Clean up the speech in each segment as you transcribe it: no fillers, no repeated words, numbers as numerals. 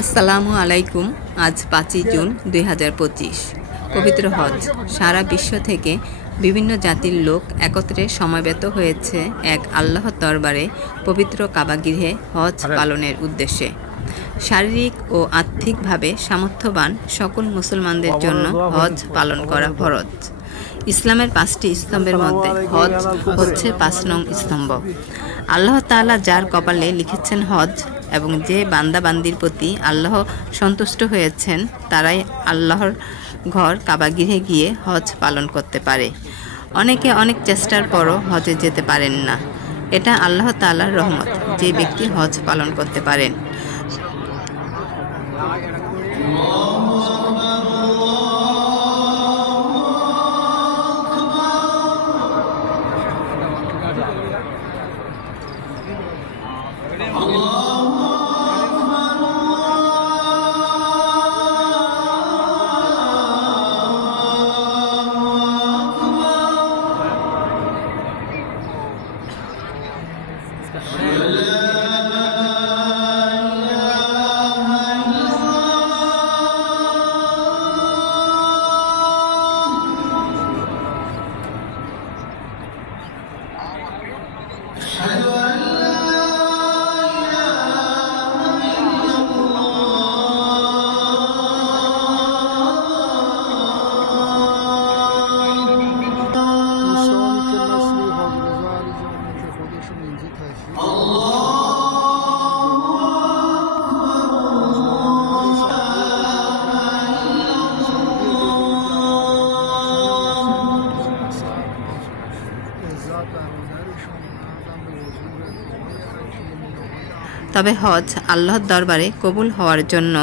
আসসালামু আলাইকুম। আজ 5ই জুন 2025। পবিত্র হজ। সারা বিশ্ব থেকে বিভিন্ন জাতির লোক একত্রে সমবেত হয়েছে এক আল্লাহর দরবারে পবিত্র কাবাগৃহে হজ পালনের উদ্দেশ্যে। শারীরিক ও আর্থিকভাবে সামর্থ্যবান সকল মুসলমানদের জন্য হজ পালন করা ফরজ। ইসলামের 5টি স্তম্ভের মধ্যে হজ হচ্ছে 5 নং স্তম্ভ। আল্লাহ তাআলা যার কপালে লিখেছেন হজ এবং যে বান্দাবান্দির প্রতি আল্লাহ সন্তুষ্ট হয়েছেন তারাই আল্লাহর ঘর কাবাগৃহে গিয়ে হজ পালন করতে পারে। অনেকে অনেক চেষ্টার পরও হজে যেতে পারেন না। এটা আল্লাহ তাআলার রহমত যে ব্যক্তি হজ পালন করতে পারেন। তবে হজ আল্লাহর দরবারে কবুল হওয়ার জন্য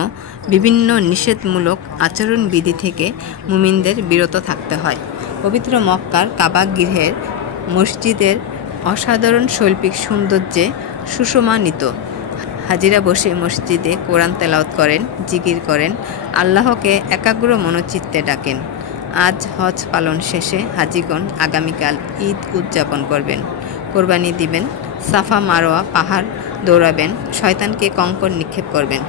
বিভিন্ন নিষেধমূলক আচরণবিধি থেকে মুমিনদের বিরত থাকতে হয়। পবিত্র মক্কার কাবাগৃহের মসজিদের অসাধারণ শৈল্পিক সৌন্দর্যে সুশোভান্বিত। হাজিরা বসে মসজিদে কোরআন তেলাওয়াত করেন, জিকির করেন, আল্লাহকে একাগ্র মনোচিত্তে ডাকেন। আজ হজ পালন শেষে হাজিগণ আগামীকাল ঈদ উদযাপন করবেন, কোরবানি দিবেন, সাফা মারোয়া পাহাড় দৌড়াবেন, শয়তানকে কঙ্কর নিক্ষেপ করবেন।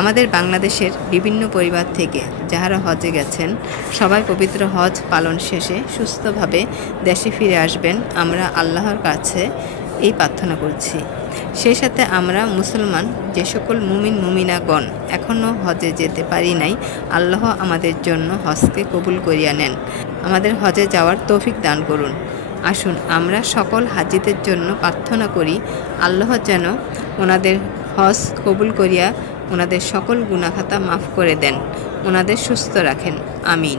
আমাদের বাংলাদেশের বিভিন্ন পরিবার থেকে যারা হজে গেছেন সবাই পবিত্র হজ পালন শেষে সুস্থভাবে দেশে ফিরে আসবেন, আমরা আল্লাহর কাছে এই প্রার্থনা করছি। সেই সাথে আমরা মুসলমান যে সকল মুমিন মুমিনাগণ এখনও হজে যেতে পারি নাই, আল্লাহ আমাদের জন্য হজকে কবুল করিয়া নেন, আমাদের হজে যাওয়ার তৌফিক দান করুন। আসুন আমরা সকল হাজিদের জন্য প্রার্থনা করি, আল্লাহ যেন ওনাদের হজ কবুল করিয়া ওনাদের সকল গুনাহ খাতা মাফ করে দেন, ওনাদের সুস্থ রাখেন। আমিন।